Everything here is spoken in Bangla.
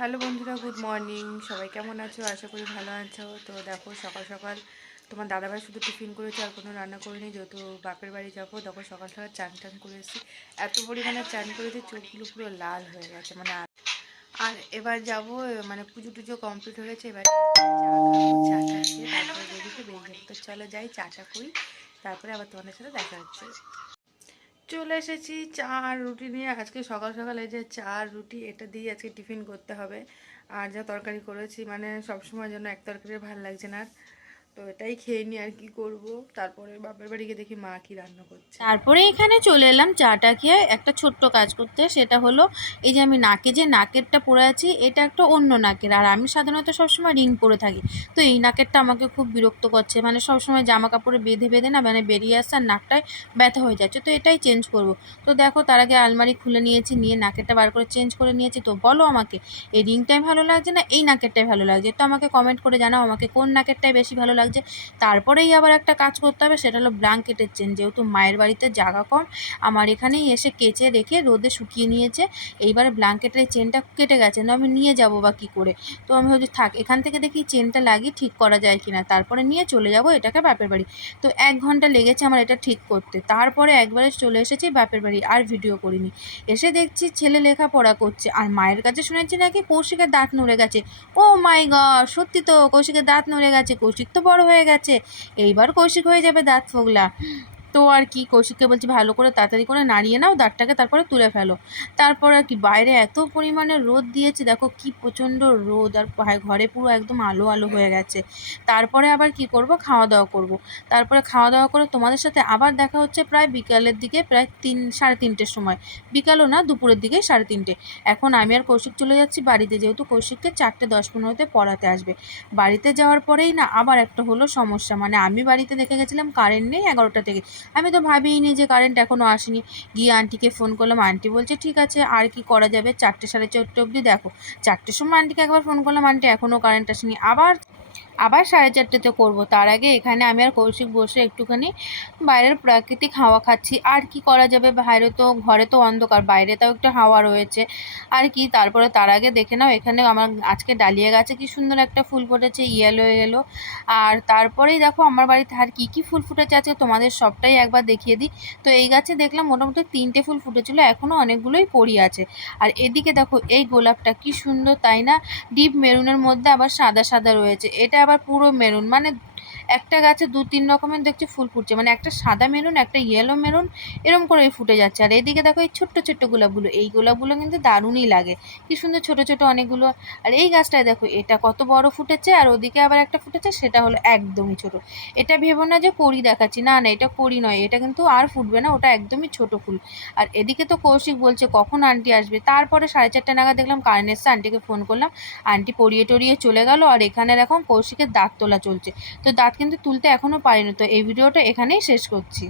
হ্যালো বন্ধুরা, গুড মর্নিং। সবাই কেমন আছো? আশা করি ভালো আছো। তো দেখো, সকাল সকাল তোমার দাদাভাই শুধু টিফিন করেছে, আর কোনো রান্না করিনি। যেহেতু বাপের বাড়ি যাবো, দেখো সকাল সকাল চান টান করে এসেছি। এত পরিমাণে চান করেছি, চোখগুলো পুরো লাল হয়ে গেছে। আর এবার যাবো, মানে পুজো টুজো কমপ্লিট হয়ে গেছে। এবার চা খাবো, চাটা খেয়ে তারপরে বেরিয়ে যাবো। তো চলো যাই, চাটা করি, তারপরে আবার তোমাদের সাথে দেখা হচ্ছে। চলে এসেছি চা আর রুটি নিয়ে। আজকে সকাল সকাল এই যে চা আর রুটি, এটা দিয়ে আজকে টিফিন করতে হবে। আর যা তরকারি করেছি, মানে সবসময় যেন এক তরকারি ভালো লাগছে না। তো এটাই খেয়ে নিই, আর কি করব। তারপরে বাপের বাড়ি গিয়ে দেখি মা কি রান্না করছে। তারপরে এখানে চলে এলাম চাটা খেয়ে একটা ছোট্ট কাজ করতে। সেটা হলো এই যে আমি নাকে যে নাকেরটা পরে আছি, এটা একটা অন্য নাকের। আর আমি সাধারণত সবসময় রিং পরে থাকি। তো এই নাকেরটা আমাকে খুব বিরক্ত করছে, মানে সবসময় জামা কাপড়ে বেঁধে বেঁধে না মানে বেরিয়ে আসছে, আর নাকটায় ব্যথা হয়ে যাচ্ছে। তো এটাই চেঞ্জ করব। তো দেখো, তার আগে আলমারি খুলে নিয়েছি, নিয়ে নাকেরটা বার করে চেঞ্জ করে নিয়েছি। তো বলো আমাকে, এই রিংটাই ভালো লাগছে না এই নাকেরটাই ভালো লাগছে? তো আমাকে কমেন্ট করে জানাও আমাকে কোন নাকেরটাই বেশি ভালো লাগছে। তারপরেই আবার একটা কাজ করতে হবে, সেটা হলো ব্ল্যাঙ্কেটের চেন। যেহেতু মায়ের বাড়িতে জায়গা কম, আমার এখানেই এসে কেচে রেখে রোদে শুকিয়ে নিয়েছে। এইবারে ব্ল্যাঙ্কেটের চেনটা কেটে গেছে, না আমি নিয়ে যাব বা কী করে। তো আমি ভাবছি থাক, এখান থেকে দেখি চেনটা লাগিয়ে ঠিক করা যায় কিনা, তারপরে নিয়ে চলে যাব এটাকে বাপের বাড়ি। তো 1 ঘন্টা লেগেছে আমার এটা ঠিক করতে। তারপরে একবারে চলে এসেছি বাপের বাড়ি, আর ভিডিও করিনি। এসে দেখছি ছেলে লেখাপড়া করছে, আর মায়ের কাছে শুনেছি নাকি কৌশিকের দাঁত নড়ে গেছে। ও মাই গড, সত্যি তো কৌশিকের দাঁত নড়ে গেছে। কৌশিক তো বড় হয়ে গেছে, এইবার কৌশিক হয়ে যাবে দাঁত ফোগলা। তো আর কি, কৌশিককে বলছি ভালো করে তাড়াতাড়ি করে নাড়িয়ে নাও দাঁতটাকে, তারপরে তুলে ফেলো। তারপর আর কি, বাইরে এত পরিমাণে রোদ দিয়েছে, দেখো কি প্রচণ্ড রোদ, আর ঘরে পুরো একদম আলো আলো হয়ে গেছে। তারপরে আবার কি করব, খাওয়া দাওয়া করব। তারপরে খাওয়া দাওয়া করে তোমাদের সাথে আবার দেখা হচ্ছে প্রায় বিকালের দিকে, প্রায় 3 সাড়ে 3টের সময়। বিকালও না, দুপুরের দিকে 3:30। এখন আমি আর কৌশিক চলে যাচ্ছি বাড়িতে, যেহেতু কৌশিককে 4:10-15 পড়াতে আসবে। বাড়িতে যাওয়ার পরেই না আবার একটা হলো সমস্যা, মানে আমি বাড়িতে দেখে গেছিলাম কারেন্ট নেই 11টা থেকে। আমি তো ভাবিইনি যে কারেন্ট এখনও আসেনি। গিয়ে আন্টিকে ফোন করলাম, আন্টি বলছে ঠিক আছে, আর কি করা যাবে, 4টে 4:30 অবধি দেখো। 4টের সময় আন্টিকে একবার ফোন করলাম, আন্টি এখনও কারেন্ট আসেনি। আবার আবার 4:30তে করবো। তার আগে এখানে আমি আর কৌশিক বসে একটুখানি বাইরের প্রাকৃতিক হাওয়া খাচ্ছি। আর কি করা যাবে, বাইরে তো, ঘরে তো অন্ধকার, বাইরে তাও একটু হাওয়া রয়েছে আর কি। তারপরে তার আগে দেখে নাও, এখানে আমার আজকে ডালিয়া গাছে কি সুন্দর একটা ফুল ফুটেছে, ইয়েলো ইয়েলো। আর তারপরেই দেখো আমার বাড়িতে আর কি কি ফুল ফুটেছে আজকে তোমাদের সবটাই একবার দেখিয়ে দিই। তো এই গাছে দেখলাম মোটামুটি 3টে ফুল ফুটেছিল, এখনও অনেকগুলোই পড়ি আছে। আর এদিকে দেখো এই গোলাপটা কি সুন্দর, তাই না? ডিপ মেরুনের মধ্যে আবার সাদা সাদা রয়েছে, এটা আবার পুরো মেরুন, মানে একটা গাছে 2-3 রকমের দেখছি ফুল ফুটছে, মানে একটা সাদা মেরুন, একটা ইয়েলো মেরুন, এরকম করে ফুটে যাচ্ছে। আর এইদিকে দেখো এই ছোট্ট ছোট্ট গোলাপগুলো, এই গোলাপগুলো কিন্তু দারুণই লাগে, কি সুন্দর ছোট ছোট অনেকগুলো। আর এই গাছটায় দেখো এটা কত বড় ফুটেছে, আর ওদিকে আবার একটা ফুটেছে, সেটা হলো একদমই ছোট। এটা ভেবো না যে কড়ি দেখাচ্ছি, না না, এটা কড়ি নয়, এটা কিন্তু আর ফুটবে না, ওটা একদমই ছোট ফুল। আর এদিকে তো কৌশিক বলছে কখন আন্টি আসবে। তারপরে 4:30 নাগাদ দেখলাম কারেন্ট এসছে, আন্টিকে ফোন করলাম, আন্টি পড়িয়ে টড়িয়ে চলে গেল। আর এখানে এখন কৌশিকের দাঁত তোলা চলছে। তো দাঁত কিন্তু তুলতে এখনও পারিনি। তো এই ভিডিওটা এখানেই শেষ করছি।